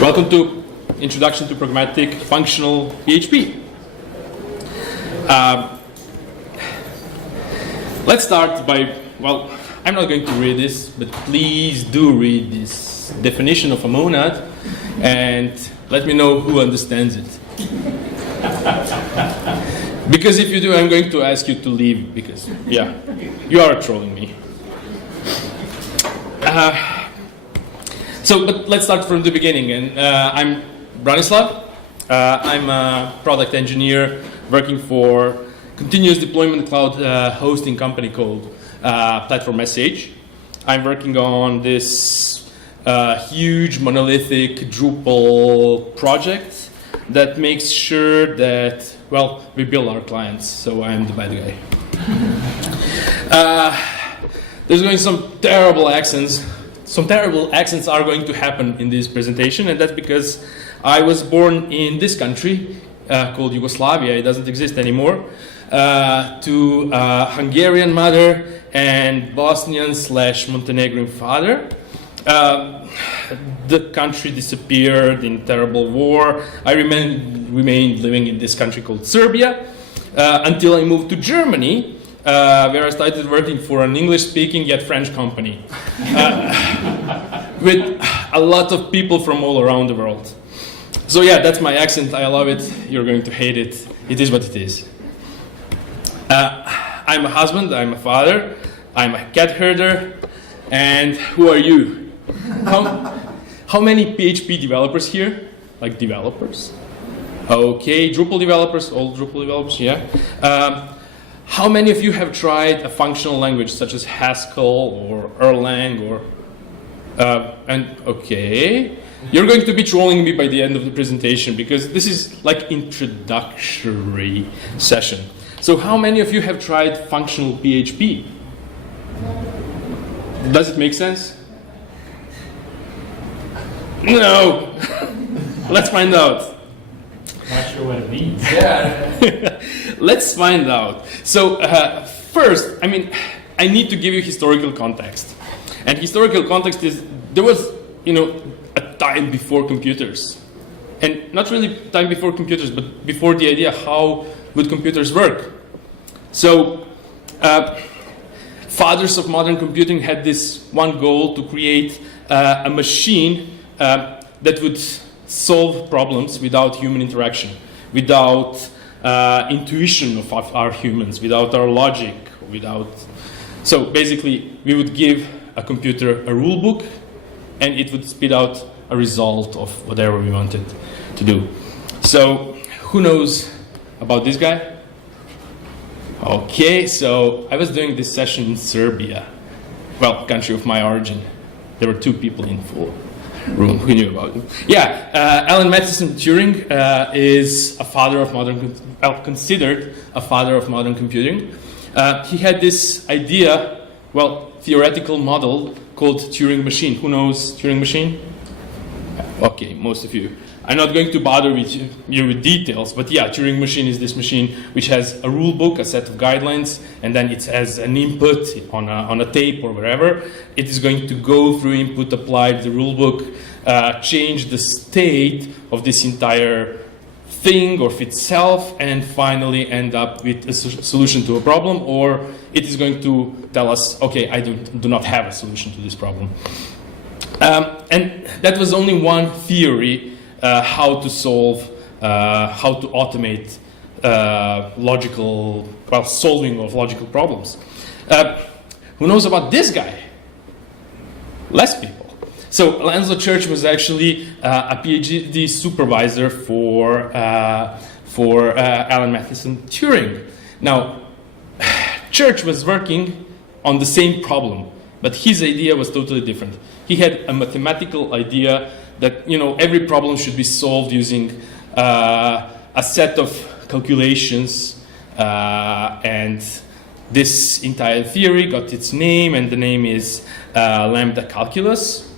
Welcome to Introduction to Pragmatic Functional PHP. Let's start by, well, I'm not going to read this, but please do read this definition of a monad and let me know who understands it. Because if you do, I'm going to ask you to leave because, yeah, you are trolling me. But let's start from the beginning. And I'm Branislav. I'm a product engineer working for continuous deployment cloud hosting company called Platform SH. I'm working on this huge monolithic Drupal project that makes sure that, well, we build our clients, so I'm the bad guy. There's going to be some terrible accents. Some terrible accents are going to happen in this presentation, and that's because I was born in this country called Yugoslavia. It doesn't exist anymore. To a Hungarian mother and Bosnian/Montenegrin father. The country disappeared in terrible war. I remained living in this country called Serbia until I moved to Germany, where I started working for an English-speaking yet French company with a lot of people from all around the world. So yeah, that's my accent. I love it. You're going to hate it. It is what it is. I'm a husband. I'm a father. I'm a cat herder. And who are you? How many PHP developers here? Like developers? Okay, Drupal developers, all Drupal developers, yeah. How many of you have tried a functional language such as Haskell or Erlang or okay, you're going to be trolling me by the end of the presentation because this is like introductory session. So how many of you have tried functional PHP? Does it make sense? No. Let's find out. Not sure what it means. Yeah. Let's find out. So first, I need to give you historical context. And historical context is there was, a time before computers. And not really time before computers, but before the idea how would computers work. So fathers of modern computing had this one goal to create a machine that would solve problems without human interaction, without intuition of our humans, without our logic, So basically, we would give a computer a rule book, and it would spit out a result of whatever we wanted to do. So who knows about this guy? Okay, so I was doing this session in Serbia, well, country of my origin. There were 2 people in full room who knew about it. Yeah, Alan Matheson Turing is a father of considered a father of modern computing. He had this idea, theoretical model called Turing machine. Who knows Turing machine? Okay, most of you. I'm not going to bother you with details, but yeah, Turing machine is this machine which has a rule book, a set of guidelines, and then it has an input on a tape or wherever. It is going to go through input, apply the rule book, change the state of this entire thing of itself, and finally end up with a solution to a problem, or it is going to tell us, okay, I do not have a solution to this problem. And that was only one theory how to solve, how to automate solving of logical problems. Who knows about this guy? Less people. So Lanzo Church was actually a PhD supervisor for Alan Matheson Turing. Now, Church was working on the same problem, but his idea was totally different. He had a mathematical idea that every problem should be solved using a set of calculations, and this entire theory got its name, and the name is Lambda calculus.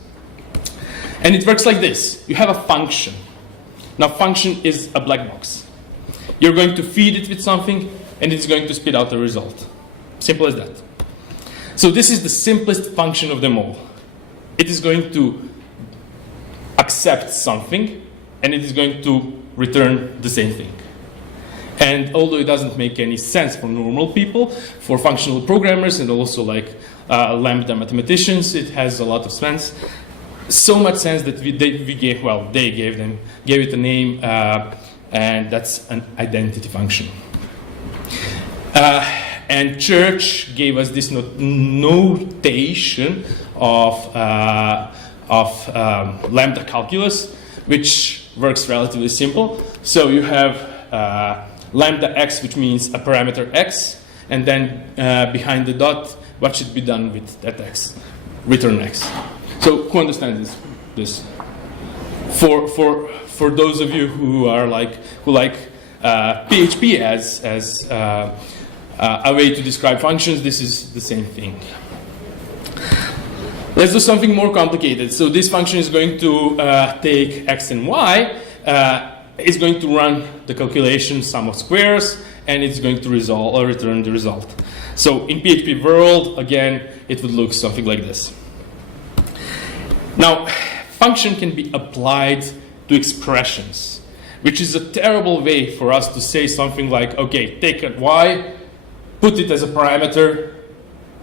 And it works like this. You have a function. Now, function is a black box. You're going to feed it with something, and it's going to spit out a result. Simple as that. So this is the simplest function of them all. It is going to accepts something, and it is going to return the same thing. And although it doesn't make any sense for normal people, for functional programmers and also like Lambda mathematicians, it has a lot of sense. So much sense that they gave it a name, and that's an identity function. And Church gave us this notation of lambda calculus, which works relatively simple. So you have lambda x, which means a parameter x, and then behind the dot, what should be done with that x? Return x. So who understands this? For those of you who like PHP as a way to describe functions, this is the same thing. Let's do something more complicated. So this function is going to take x and y. It's going to run the calculation sum of squares, and it's going to return the result. So in PHP world, again, it would look something like this. Now, function can be applied to expressions, which is a terrible way for us to say something like, okay, take a y, put it as a parameter,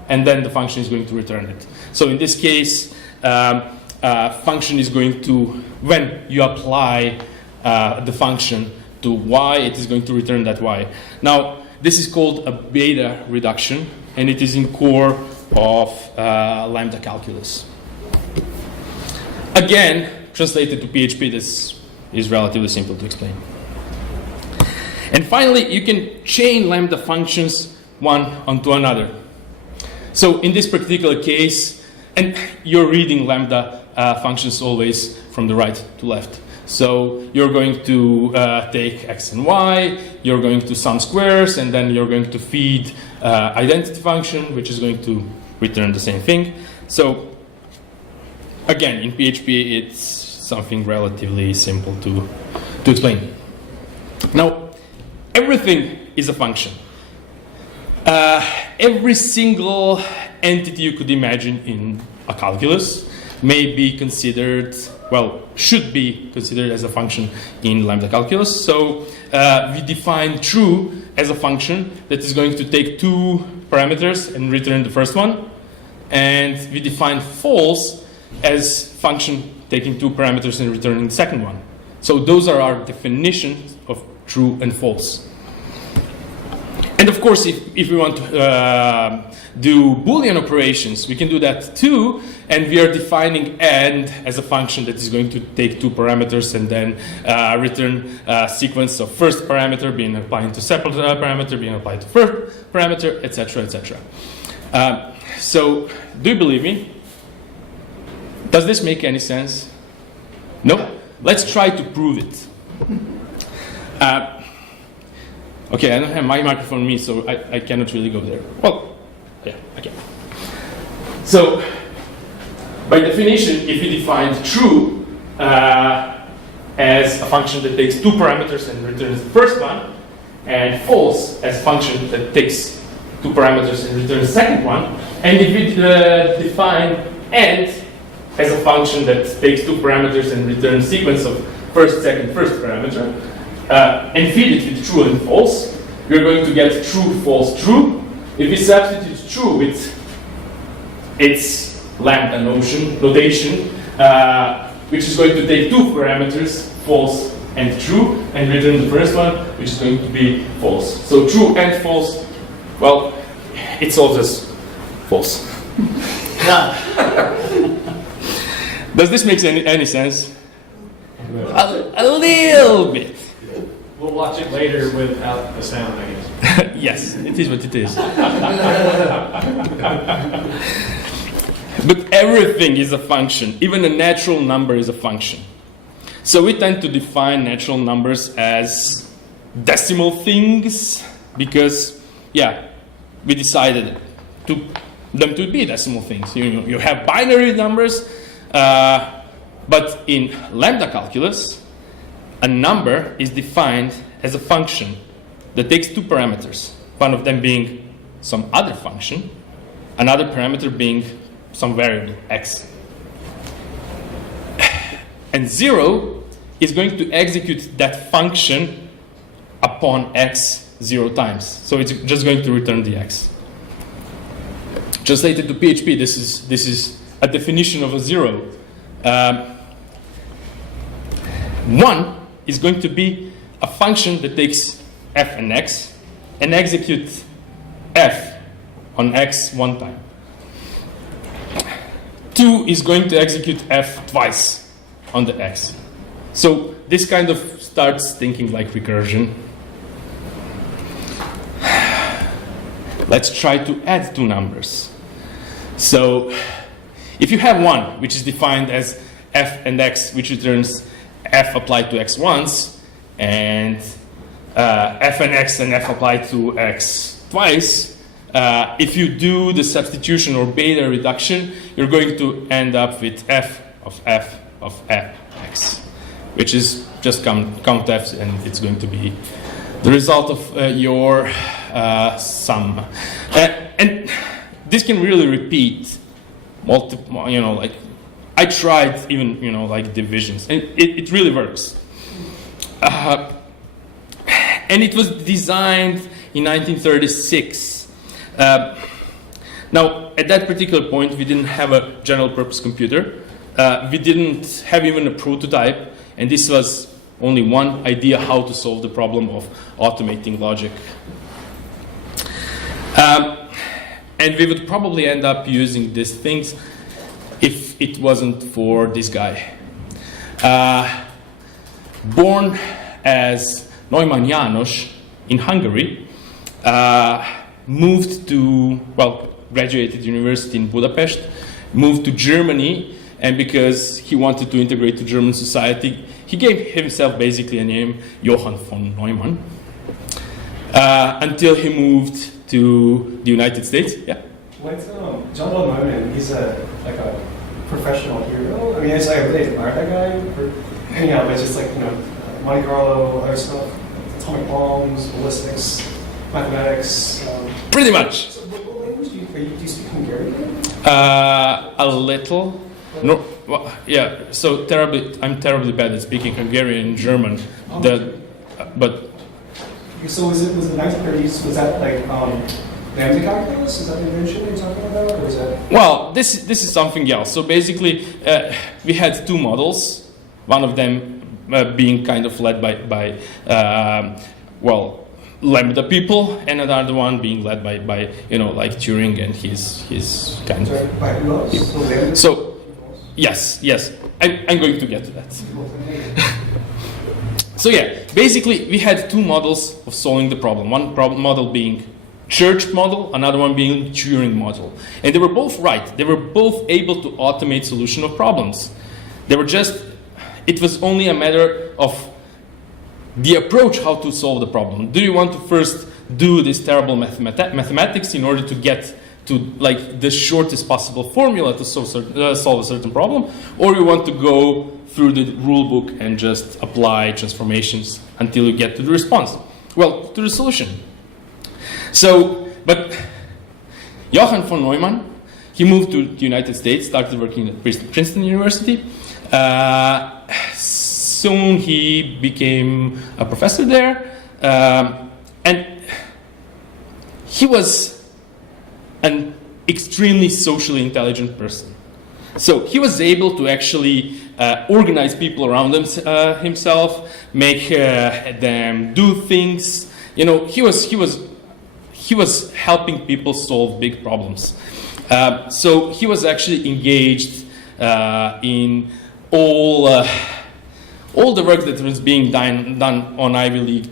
and then the function is going to return it. So in this case, function is going to, when you apply the function to y, it is going to return that y. Now, this is called a beta reduction, and it is in core of lambda calculus. Again, translated to PHP, this is relatively simple to explain. And finally, you can chain lambda functions one onto another. So in this particular case, and you're reading lambda functions always from the right to left. So you're going to take x and y, you're going to sum squares, and then you're going to feed identity function, which is going to return the same thing. So again, in PHP, it's something relatively simple to explain. Now, everything is a function. Every single entity you could imagine in a calculus may be considered, well, should be considered as a function in lambda calculus. So we define true as a function that is going to take two parameters and return the first one. And we define false as function taking two parameters and returning the second one. So those are our definitions of true and false. And of course, if we want to do Boolean operations, we can do that too. And we are defining AND as a function that is going to take two parameters and then return a sequence of first parameter being applied to second parameter, being applied to first parameter, etc., etc. So, do you believe me? Does this make any sense? No? Let's try to prove it. Okay, I don't have my microphone on me, so I cannot really go there. Well, yeah, I can. So, by definition, if we define true as a function that takes two parameters and returns the first one, and false as a function that takes two parameters and returns the second one, and if we define AND as a function that takes two parameters and returns a sequence of first, second, first parameter, and feed it with true and false, we're going to get true, false, true. If we substitute true with its lambda notation, which is going to take two parameters, false and true, and return the first one, which is going to be false. So true and false, well, it's all just false. Does this make any sense? A little bit. We'll watch it later without the sound, I guess. Yes, it is what it is. But everything is a function. Even a natural number is a function. So we tend to define natural numbers as decimal things because, yeah, we decided them to be decimal things. You have binary numbers, but in lambda calculus, a number is defined as a function that takes two parameters, one of them being some other function, another parameter being some variable, x. And 0 is going to execute that function upon x 0 times. So it's just going to return the x. Translated to PHP, this is a definition of a 0. 1 is going to be a function that takes f and x and executes f on x 1 time. 2 is going to execute f twice on the x. So this kind of starts thinking like recursion. Let's try to add two numbers. So if you have 1, which is defined as f and x, which returns f applied to x once, and f and x and f applied to x twice, if you do the substitution or beta reduction, you're going to end up with f of x, which is just count f, and it's going to be the result of your sum. And this can really repeat multiple, like I tried even, like divisions, and it really works. And it was designed in 1936. Now, at that particular point, we didn't have a general purpose computer. We didn't have even a prototype, and this was only one idea how to solve the problem of automating logic. And we would probably end up using these things if it wasn't for this guy. Born as Neumann János in Hungary, graduated university in Budapest, moved to Germany, and because he wanted to integrate to German society, he gave himself basically a name, Johann von Neumann, until he moved to the United States. Yeah. What's John von Neumann? He's a professional hero. I mean, I really admire that guy for hanging out, but it's just like Monte Carlo, other stuff, atomic bombs, ballistics, mathematics. Pretty much. So what language do you speak Hungarian? A little. No, well, yeah. So I'm terribly bad at speaking Hungarian and German. But. So was it the 1930s? Was that like Lambda calculus? Is that the invention you're talking about, or is that? Well, this is something else. So basically, we had two models. One of them being kind of led by Lambda people, and another one being led by like Turing and his kind of. By who else? So yes, I'm going to get to that. So yeah, basically we had two models of solving the problem. One model being Church model, another one being Turing model. And they were both right. They were both able to automate solution of problems. It was only a matter of the approach how to solve the problem. Do you want to first do this terrible mathematics in order to get to like the shortest possible formula to solve a certain problem, or you want to go through the rule book and just apply transformations until you get to the response? Well, to the solution. So, but Johann von Neumann, he moved to the United States, started working at Princeton University. Soon he became a professor there, and he was an extremely socially intelligent person. So he was able to actually organize people around himself, make them do things. He was helping people solve big problems. So he was actually engaged in all the work that was being done on Ivy League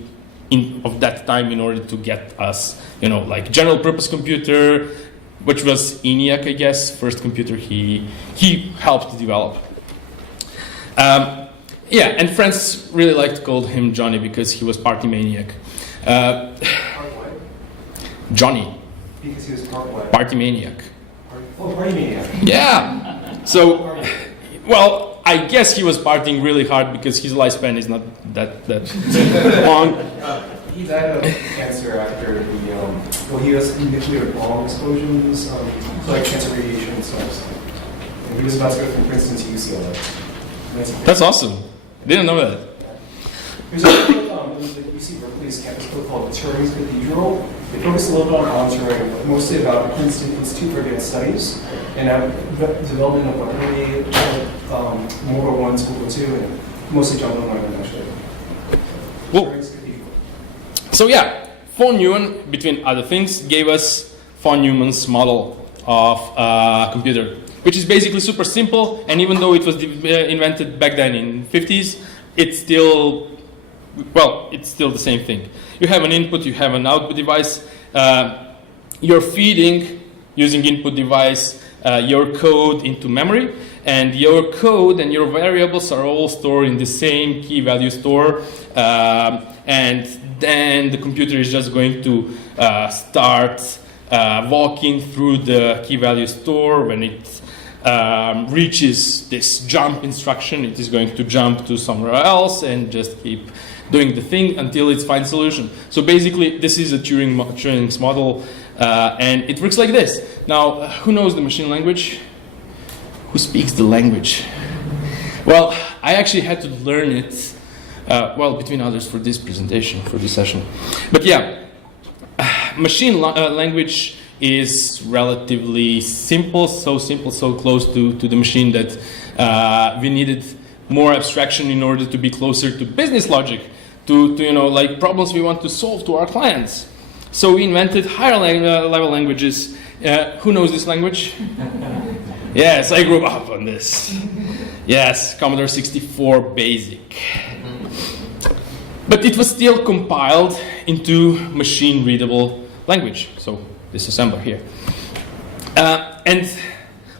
of that time in order to get us, like general purpose computer, which was ENIAC, I guess, first computer he helped develop. And friends really liked to call him Johnny because he was party maniac. Johnny. Because he was what? Party maniac. Party maniac. Yeah. So, well, I guess he was partying really hard because his lifespan is not that long. He died of cancer after he was in nuclear bomb explosions, like cancer radiation and stuff. And he was about to go from Princeton to UCLA. That's awesome. Didn't know that. There's a book, the UC Berkeley's campus book called Turing's Cathedral. They focus a little bit on Turing, but mostly about the Princeton Institute for Advanced Studies and development of weaponry, World War I, World War II, and mostly John Neumann, actually. Cool. Turing's Cathedral. So yeah, von Neumann, between other things, gave us von Neumann's model of computer, which is basically super simple. And even though it was invented back then in 50s, it's still, well, it's still the same thing. You have an input, you have an output device. You're feeding, using input device, your code into memory. And your code and your variables are all stored in the same key value store. And then the computer is just going to start walking through the key value store. When it reaches this jump instruction, it is going to jump to somewhere else and just keep doing the thing until it finds solution. So basically, this is a Turing's model, and it works like this. Now, who knows the machine language? Who speaks the language? Well, I actually had to learn it, well, between others, for this presentation, for this session. But yeah, machine language is relatively simple, so close to the machine that we needed more abstraction in order to be closer to business logic, to you know, like problems we want to solve to our clients. So we invented higher level languages. Who knows this language? Yes, I grew up on this. Yes, Commodore 64 BASIC. But it was still compiled into machine-readable language. So disassembler here. And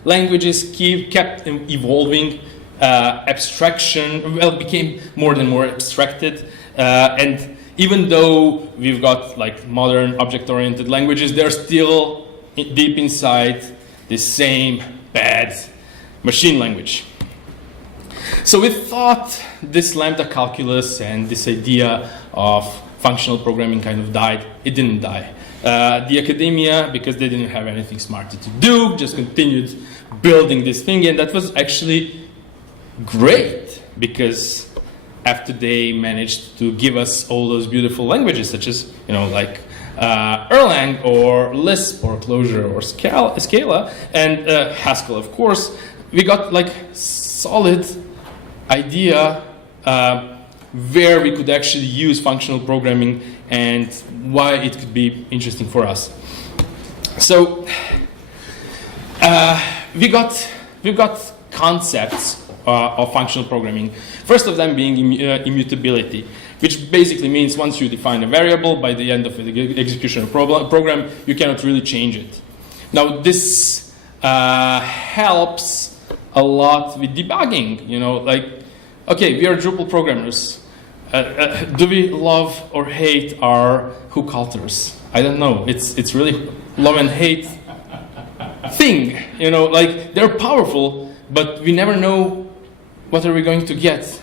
languages kept evolving. Abstraction, well, became more and more abstracted. And even though we've got like modern object-oriented languages, they're still deep inside the same bad machine language. So we thought this lambda calculus and this idea of functional programming kind of died. It didn't die. The academia, because they didn't have anything smarter to do, just continued building this thing, and that was actually great, because after they managed to give us all those beautiful languages, such as, you know, like Erlang or Lisp or Clojure or Scala and Haskell, of course, we got like solid idea where we could actually use functional programming and why it could be interesting for us. So we've got concepts of functional programming. First of them being immutability, which basically means once you define a variable, by the end of the execution of program, you cannot really change it. Now this helps a lot with debugging. You know, like, okay, we are Drupal programmers. Do we love or hate our hook alters? I don't know. It's really love and hate thing. You know, like, they're powerful, but we never know what are we going to get.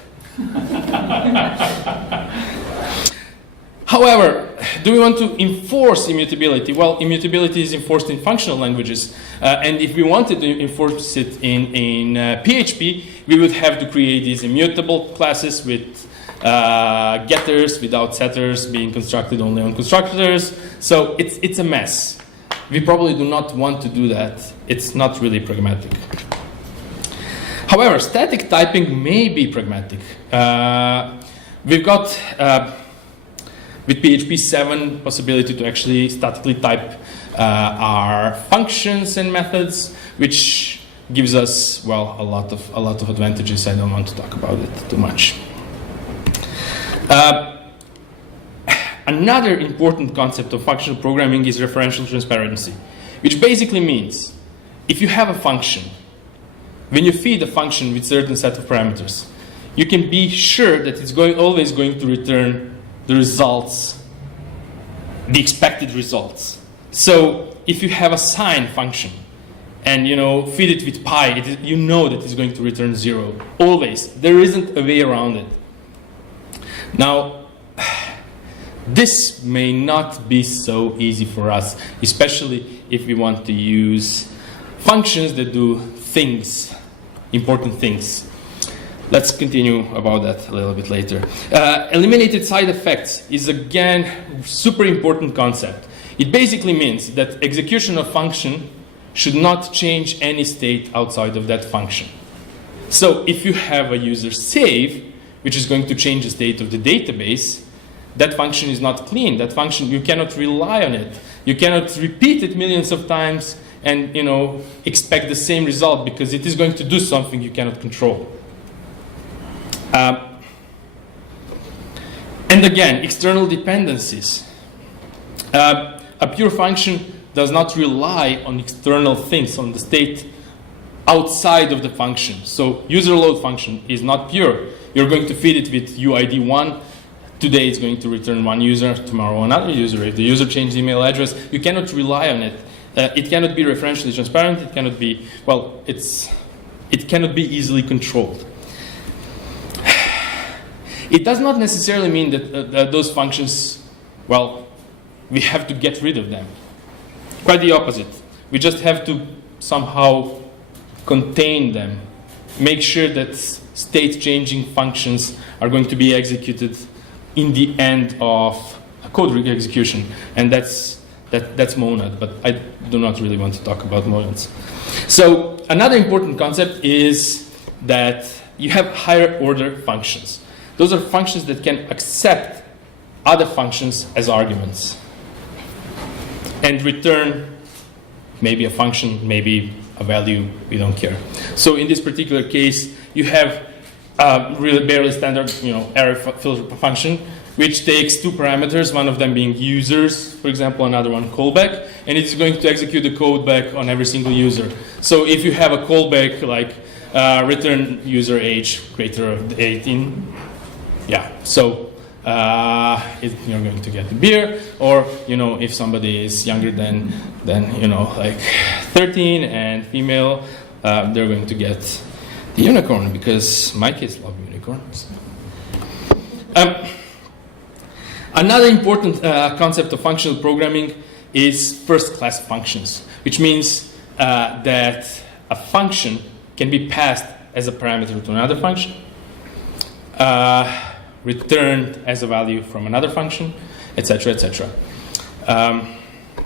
However, do we want to enforce immutability? Well, immutability is enforced in functional languages. And if we wanted to enforce it in PHP, we would have to create these immutable classes with getters without setters, being constructed only on constructors. So it's a mess. We probably do not want to do that. It's not really pragmatic. However, static typing may be pragmatic. We've got, with PHP 7, possibility to actually statically type our functions and methods, which gives us, well, a lot of advantages. I don't want to talk about it too much. Another important concept of functional programming is referential transparency, which basically means if you have a function, when you feed a function with certain set of parameters, you can be sure that it's always going to return the results, the expected results. So if you have a sine function and feed it with pi, you know that it's going to return 0. Always. There isn't a way around it. Now, this may not be so easy for us, especially if we want to use functions that do things, important things. Let's continue about that a little bit later. Eliminated side effects is again super important concept. It basically means that execution of function should not change any state outside of that function. So if you have a user save, which is going to change the state of the database, that function is not clean. That function, you cannot rely on it. You cannot repeat it millions of times and expect the same result, because it is going to do something you cannot control. And again, external dependencies. A pure function does not rely on external things, on the state outside of the function. So user load function is not pure. You're going to feed it with UID1. Today it's going to return one user, tomorrow another user. If the user changes email address, you cannot rely on it. It cannot be referentially transparent. It cannot be, well, it cannot be easily controlled. It does not necessarily mean that those functions, well, we have to get rid of them. Quite the opposite. We just have to somehow contain them. Make sure that state-changing functions are going to be executed in the end of a code execution. And that's monad, but I do not really want to talk about monads. So another important concept is that you have higher order functions. Those are functions that can accept other functions as arguments and return maybe a function, maybe a value, we don't care. So in this particular case, you have a really barely standard array filter function, which takes two parameters, one of them being users, for example, another one callback, and it's going to execute the callback on every single user. So if you have a callback like return user age greater than 18, yeah, so you're going to get the beer, or if somebody is younger than like 13 and female, they're going to get the unicorn, because my kids love unicorns. Another important concept of functional programming is first-class functions, which means that a function can be passed as a parameter to another function, returned as a value from another function, etc., etc.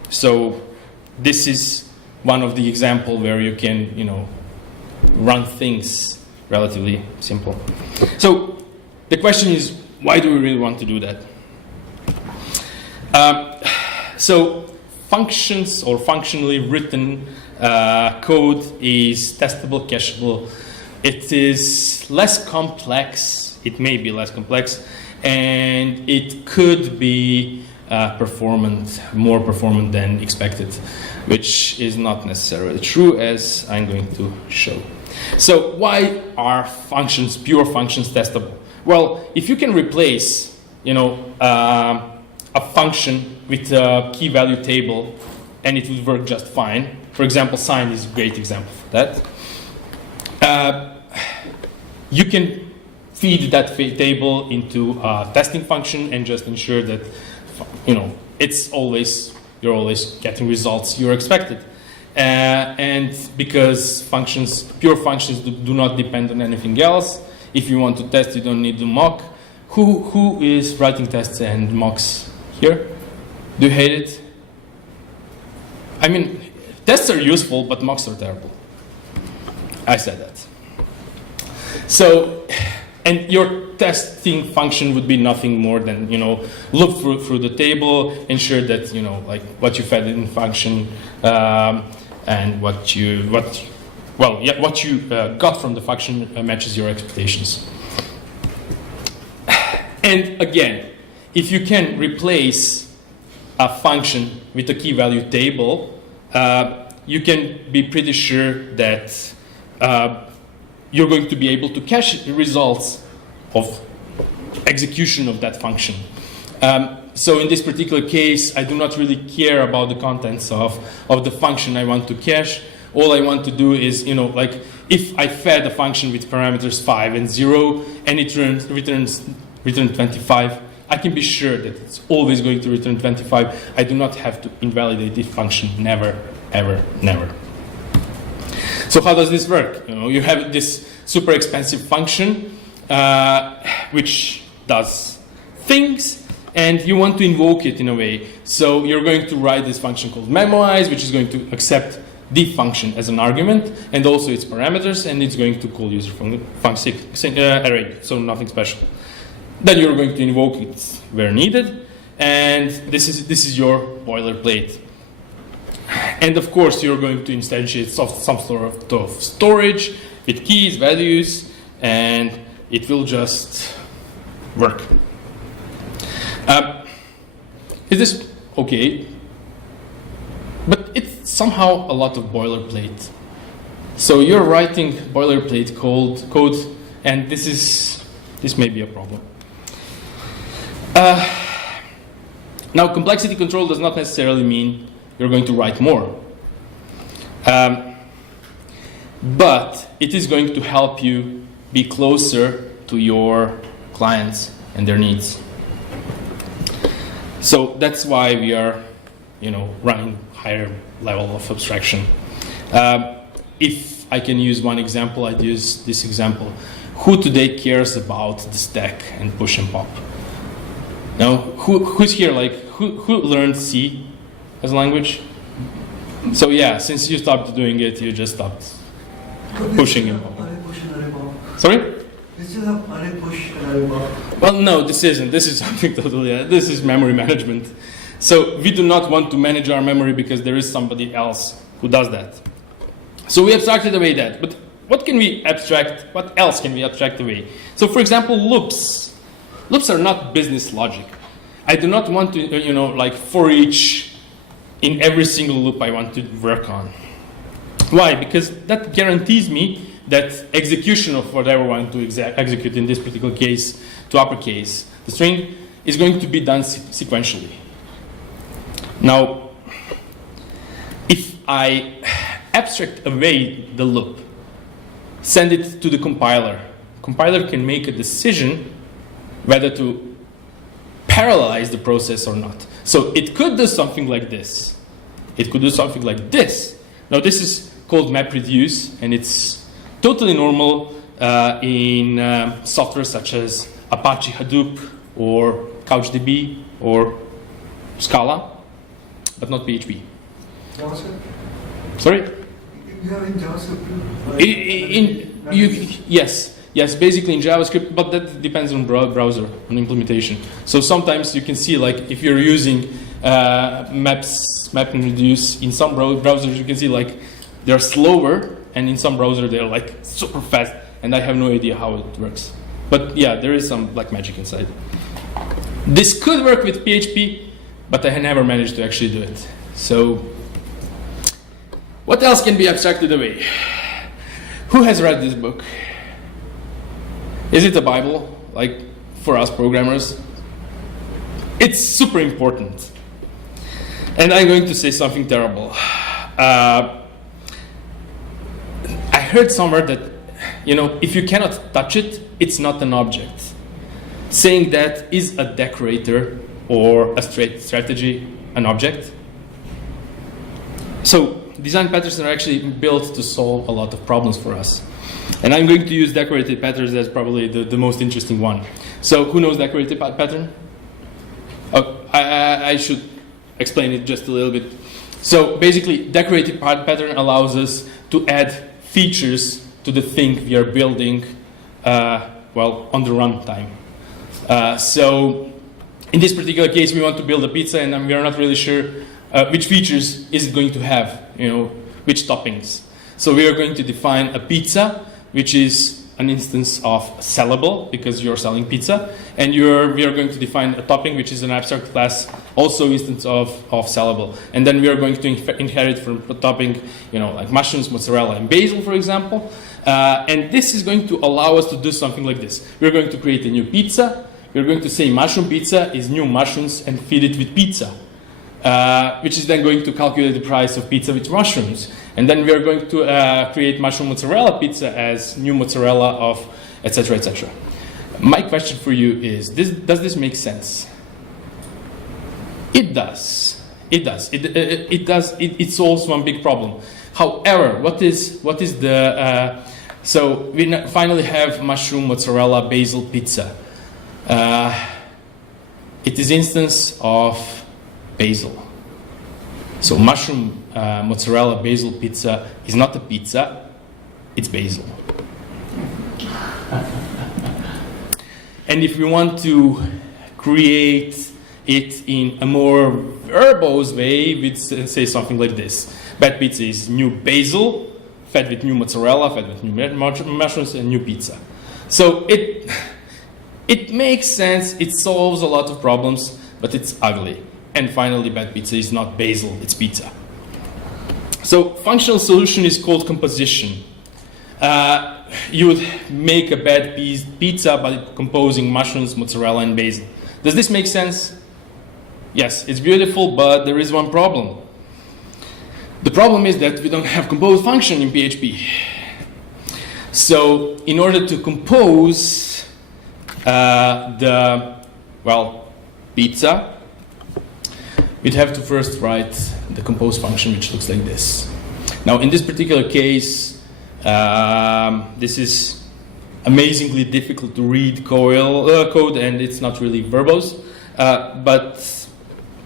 So this is one of the examples where you can, run things relatively simple. So the question is, why do we really want to do that? So functions or functionally written code is testable, cacheable. It is less complex. It may be less complex, and it could be more performant than expected, which is not necessarily true, as I'm going to show. So why are functions, pure functions, testable? Well, if you can replace, a function with a key value table, and it would work just fine. For example, sign is a great example for that. You can feed that table into a testing function and just ensure that, you're always getting results you're expected. And because pure functions do not depend on anything else, if you want to test, you don't need to mock. Who is writing tests and mocks here? Do you hate it? I mean, tests are useful, but mocks are terrible. I said that. So, and your testing function would be nothing more than, look through the table, ensure that, like what you fed in function and what you got from the function matches your expectations. And again, if you can replace a function with a key value table, you can be pretty sure that you're going to be able to cache the results of execution of that function. So in this particular case, I do not really care about the contents of the function I want to cache. All I want to do is, like if I fed a function with parameters 5 and 0, and it returns 25, I can be sure that it's always going to return 25. I do not have to invalidate this function, never, ever, never. So how does this work? You have this super expensive function which does things, and you want to invoke it in a way. So you're going to write this function called Memoize, which is going to accept the function as an argument, and also its parameters, and it's going to call user function array, so nothing special. Then you're going to invoke it where needed, and this is your boilerplate. And of course, you're going to instantiate some sort of storage with keys, values, and it will just work. Is this okay? But it's somehow a lot of boilerplate. So you're writing boilerplate code, and this may be a problem. Now, complexity control does not necessarily mean you're going to write more. But it is going to help you be closer to your clients and their needs. So that's why we are, running higher level of abstraction. If I can use one example, I'd use this example. Who today cares about the stack and push and pop? Now, who's here? Who learned C as a language? So yeah, since you stopped doing it, you just stopped pushing and popping. Sorry? This is a array push and array pop. Well, no, this isn't. This is something totally. This is memory management. So we do not want to manage our memory because there is somebody else who does that. So we abstracted away that. But what can we abstract? What else can we abstract away? So, for example, loops. Loops are not business logic. I do not want to, for each in every single loop I want to work on. Why? Because that guarantees me that execution of whatever I want to execute in this particular case to uppercase the string is going to be done sequentially. Now, if I abstract away the loop, send it to the compiler can make a decision whether to parallelize the process or not. So it could do something like this. It could do something like this. Now this is called MapReduce, and it's totally normal in software such as Apache Hadoop or CouchDB or Scala, but not PHP. JavaScript? Sorry? You have in JavaScript? Yes, basically in JavaScript, but that depends on browser, on implementation. So sometimes you can see, if you're using MapReduce in some browsers, you can see they're slower, and in some browser they're super fast, and I have no idea how it works. But yeah, there is some black magic inside. This could work with PHP, but I have never managed to actually do it. So what else can be abstracted away? Who has read this book? Is it a Bible, for us programmers? It's super important. And I'm going to say something terrible. I heard somewhere that, if you cannot touch it, it's not an object. Saying that, is a decorator or a strategy an object? So design patterns are actually built to solve a lot of problems for us. And I'm going to use decorated patterns as probably the most interesting one. So who knows decorated pattern? Oh, I should explain it just a little bit. So basically, decorated pattern allows us to add features to the thing we are building, on the runtime. So in this particular case, we want to build a pizza, and we are not really sure which features is it going to have, which toppings. So we are going to define a pizza, which is an instance of sellable, because you're selling pizza, and we are going to define a topping, which is an abstract class, also instance of sellable. And then we are going to inherit from a topping, like mushrooms, mozzarella, and basil, for example. And this is going to allow us to do something like this. We're going to create a new pizza. We're going to say mushroom pizza is new mushrooms and feed it with pizza, which is then going to calculate the price of pizza with mushrooms. And then we are going to create mushroom mozzarella pizza as new mozzarella of etc. etc. My question for you is, does this make sense? It does. It does. It solves one big problem. However, what is the so we finally have mushroom, mozzarella, basil pizza. It is instance of basil. So mushroom, mozzarella, basil pizza is not a pizza, it's basil. And if we want to create it in a more verbose way, we'd say something like this. Bad pizza is new basil, fed with new mozzarella, fed with new mushrooms, and new pizza. So it makes sense, it solves a lot of problems, but it's ugly. And finally, bad pizza is not basil, it's pizza. So functional solution is called composition. You would make a bad pizza by composing mushrooms, mozzarella, and basil. Does this make sense? Yes, it's beautiful, but there is one problem. The problem is that we don't have compose function in PHP. So in order to compose pizza, we'd have to first write the compose function, which looks like this. Now, in this particular case, this is amazingly difficult to read code, and it's not really verbose.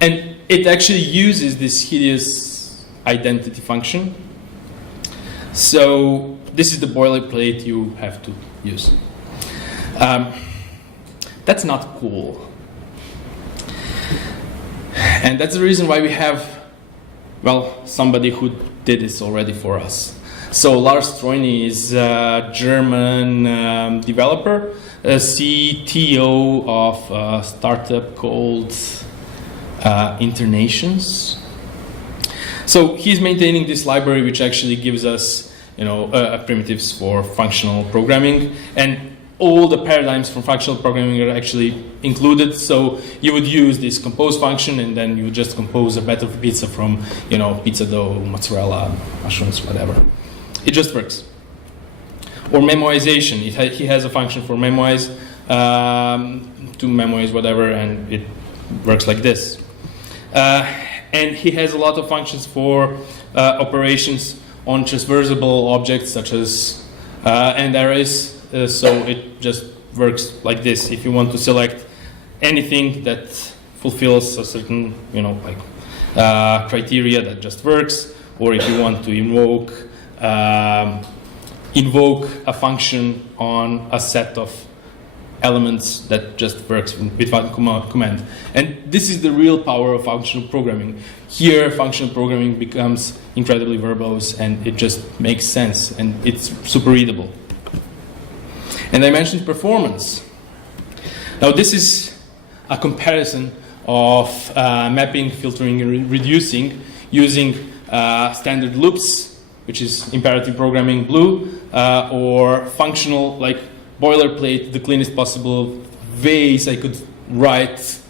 And it actually uses this hideous identity function. So this is the boilerplate you have to use. That's not cool. And that's the reason why we have, somebody who did this already for us. So Lars Stroini is a German developer, a CTO of a startup called Internations. So he's maintaining this library, which actually gives us, primitives for functional programming, and all the paradigms from functional programming are actually included. So you would use this compose function, and then you would just compose a better pizza from, pizza dough, mozzarella, mushrooms, whatever. It just works. Or memoization. He has a function for memoize, to memoize whatever, and it works like this. And he has a lot of functions for operations on traversable objects such as and arrays. So it just works like this. If you want to select anything that fulfills a certain, criteria, that just works. Or if you want to invoke a function on a set of elements, that just works with one command. And this is the real power of functional programming. Here, functional programming becomes incredibly verbose, and it just makes sense, and it's super readable. And I mentioned performance. Now this is a comparison of mapping, filtering, and reducing using standard loops, which is imperative programming blue, or functional, like boilerplate, the cleanest possible ways I could write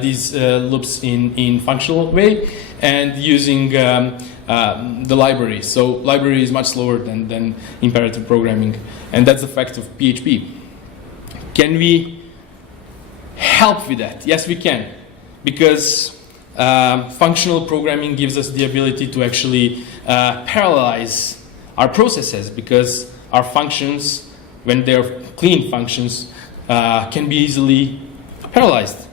these loops in functional way, and using the library. So library is much slower than imperative programming, and that's the fact of PHP. Can we help with that? Yes, we can, because functional programming gives us the ability to actually parallelize our processes, because our functions, when they're clean functions, can be easily parallelized.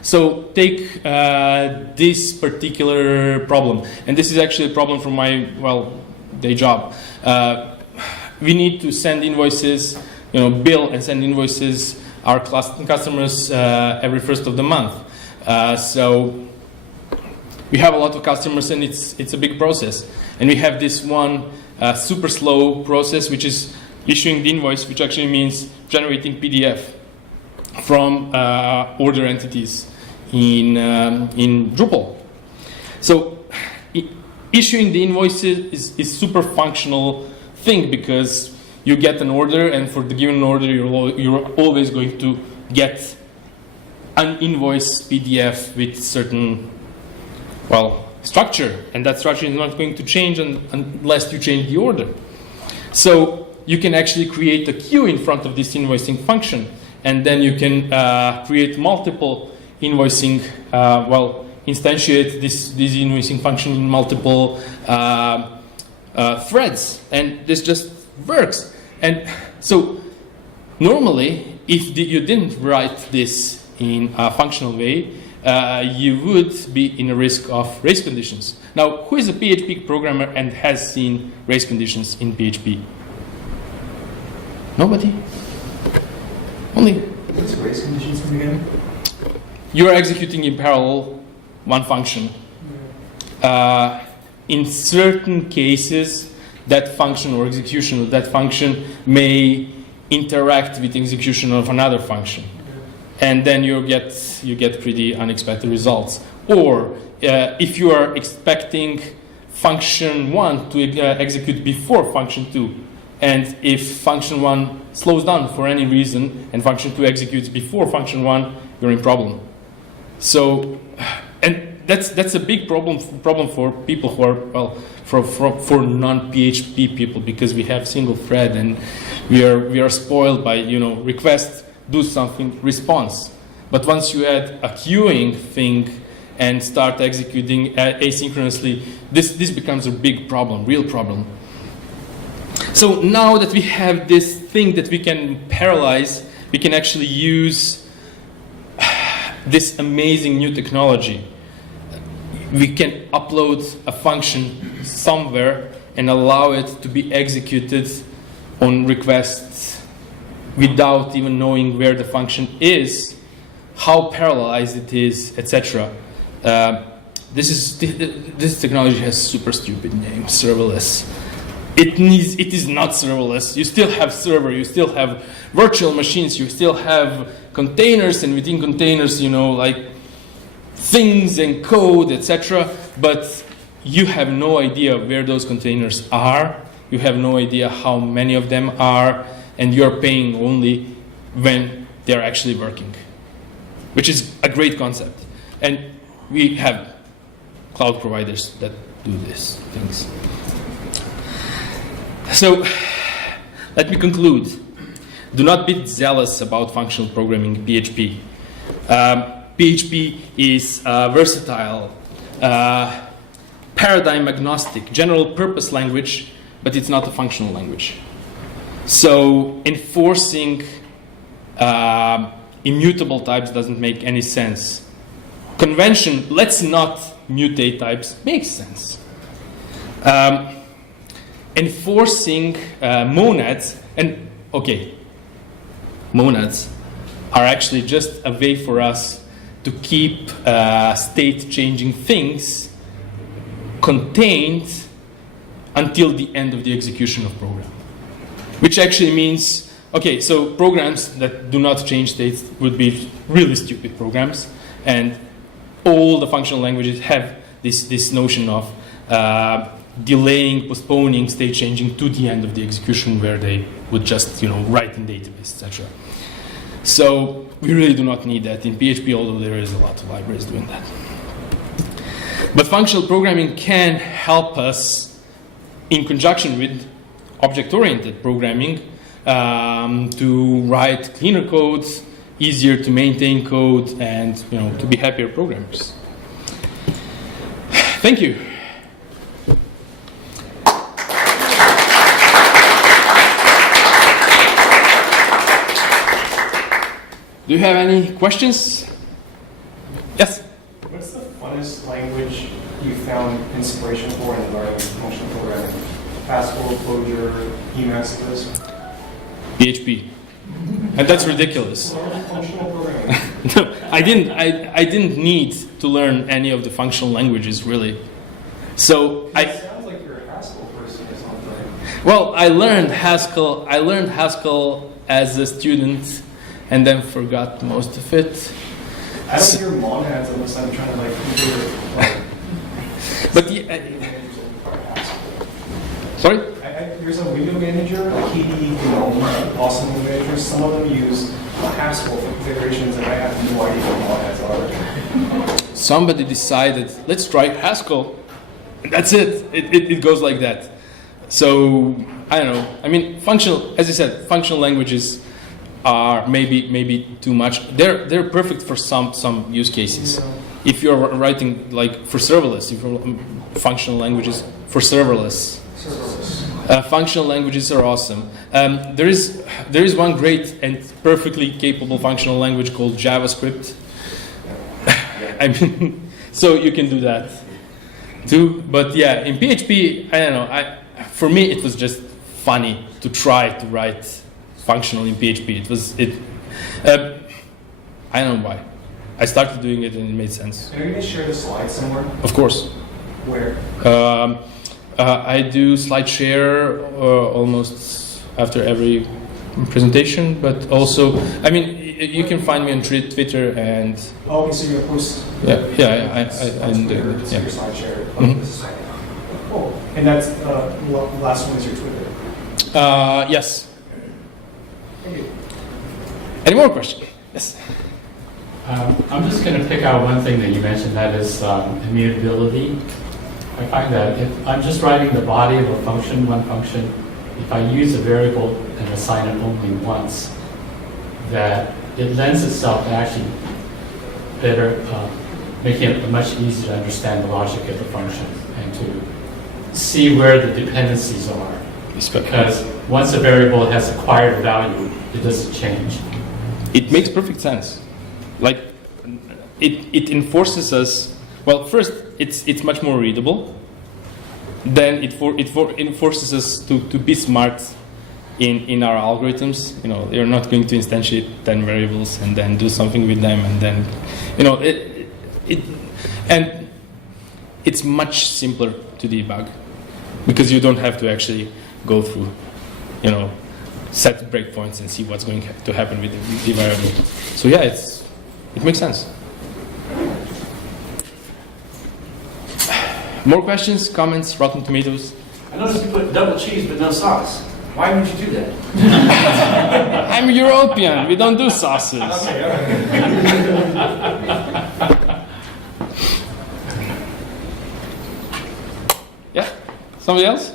So take this particular problem, and this is actually a problem from my day job. We need to send invoices, bill and send invoices our customers every first of the month. So we have a lot of customers, and it's a big process. And we have this one super slow process, which is issuing the invoice, which actually means generating PDF from order entities in Drupal. So issuing the invoices is super functional thing, because you get an order, and for the given order you're always going to get an invoice PDF with certain structure, and that structure is not going to change unless you change the order. So you can actually create a queue in front of this invoicing function, and then you can create multiple invoicing, instantiate this invoicing function in multiple threads, and this just works. And so normally, if you didn't write this in a functional way, you would be in a risk of race conditions. Now, who is a PHP programmer and has seen race conditions in PHP? Nobody? Only. What's race conditions again? You are executing in parallel one function. In certain cases, that function or execution of that function may interact with execution of another function, and then you get pretty unexpected results. Or if you are expecting function 1 to execute before function 2, and if function 1 slows down for any reason and function 2 executes before function 1, you're in problem. So, and that's a big problem for people who are, well, for non-PHP people, because we have single thread and we are spoiled by, request, do something, response. But once you add a queuing thing and start executing asynchronously, this becomes a big problem, real problem. So now that we have this thing that we can parallelize, we can actually use this amazing new technology. We can upload a function somewhere and allow it to be executed on requests without even knowing where the function is, how parallelized it is, etc. This technology has super stupid name, serverless. It is not serverless. You still have server, you still have virtual machines, you still have containers, and within containers, like things and code, etc. But you have no idea where those containers are. You have no idea how many of them are, and you're paying only when they're actually working, which is a great concept. And we have cloud providers that do these things. So let me conclude. Do not be zealous about functional programming in PHP. PHP is versatile, paradigm agnostic, general purpose language, but it's not a functional language. So enforcing immutable types doesn't make any sense. Convention, let's not mutate types, makes sense. Enforcing monads, and okay, monads are actually just a way for us to keep state-changing things contained until the end of the execution of program. Which actually means, okay, so programs that do not change states would be really stupid programs, and all the functional languages have this notion of delaying, postponing, state changing to the end of the execution, where they would just write in database, etc. So we really do not need that in PHP, although there is a lot of libraries doing that. But functional programming can help us in conjunction with object-oriented programming to write cleaner code, easier to maintain code, and to be happier programmers. Thank you. Do you have any questions? Yes? What's the funnest language you found inspiration for in learning functional programming? Haskell, Clojure, Emacs, this? PHP. And that's ridiculous. Functional programming. No, I didn't need to learn any of the functional languages, really. So It sounds like you're a Haskell person or something. well, I learned Haskell as a student, and then forgot most of it. I don't hear monads unless I'm trying to configure it. But sorry? There's a window manager, a KDE, awesome window managers. Some of them use Haskell for configurations, and I have no idea what monads are. Somebody decided, let's try Haskell. That's it. It goes like that. So I don't know. I mean, as I said, functional languages are maybe too much. They're perfect for some use cases. Yeah. If you're writing for serverless, if you're functional languages for serverless. Serverless. Functional languages are awesome. There is one great and perfectly capable functional language called JavaScript. I mean, so you can do that too. But yeah, in PHP, I don't know. For me, it was just funny to try to write functional in PHP. I don't know why. I started doing it and it made sense. Are you going to share the slides somewhere? Of course. Where? I do slide share almost after every presentation, but also, I mean, you can find me on Twitter and. Oh, okay, so you're going to post. I'm doing it. So your slide share. Mhm. This is cool. And that's the last one is your Twitter. Yes. Thank you. Any more questions? Yes. I'm just going to pick out one thing that you mentioned, that is immutability. I find that if I'm just writing the body of a function, one function, if I use a variable and assign it only once, that it lends itself to actually better, making it much easier to understand the logic of the function and to see where the dependencies are. Because once a variable has acquired value, it doesn't change. It makes perfect sense. Like, it enforces us. Well, first, it's much more readable. Then it enforces us to be smart in our algorithms. You know, you're not going to instantiate 10 variables and then do something with them, and then, you know, and it's much simpler to debug because you don't have to actually go through, you know, set breakpoints and see what's going to happen with the variable. So yeah, it makes sense. More questions, comments, Rotten Tomatoes? I noticed you put double cheese but no sauce. Why would you do that? I'm European. We don't do sauces. Yeah? Somebody else?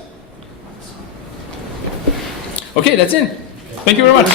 Okay, that's it. Thank you very much.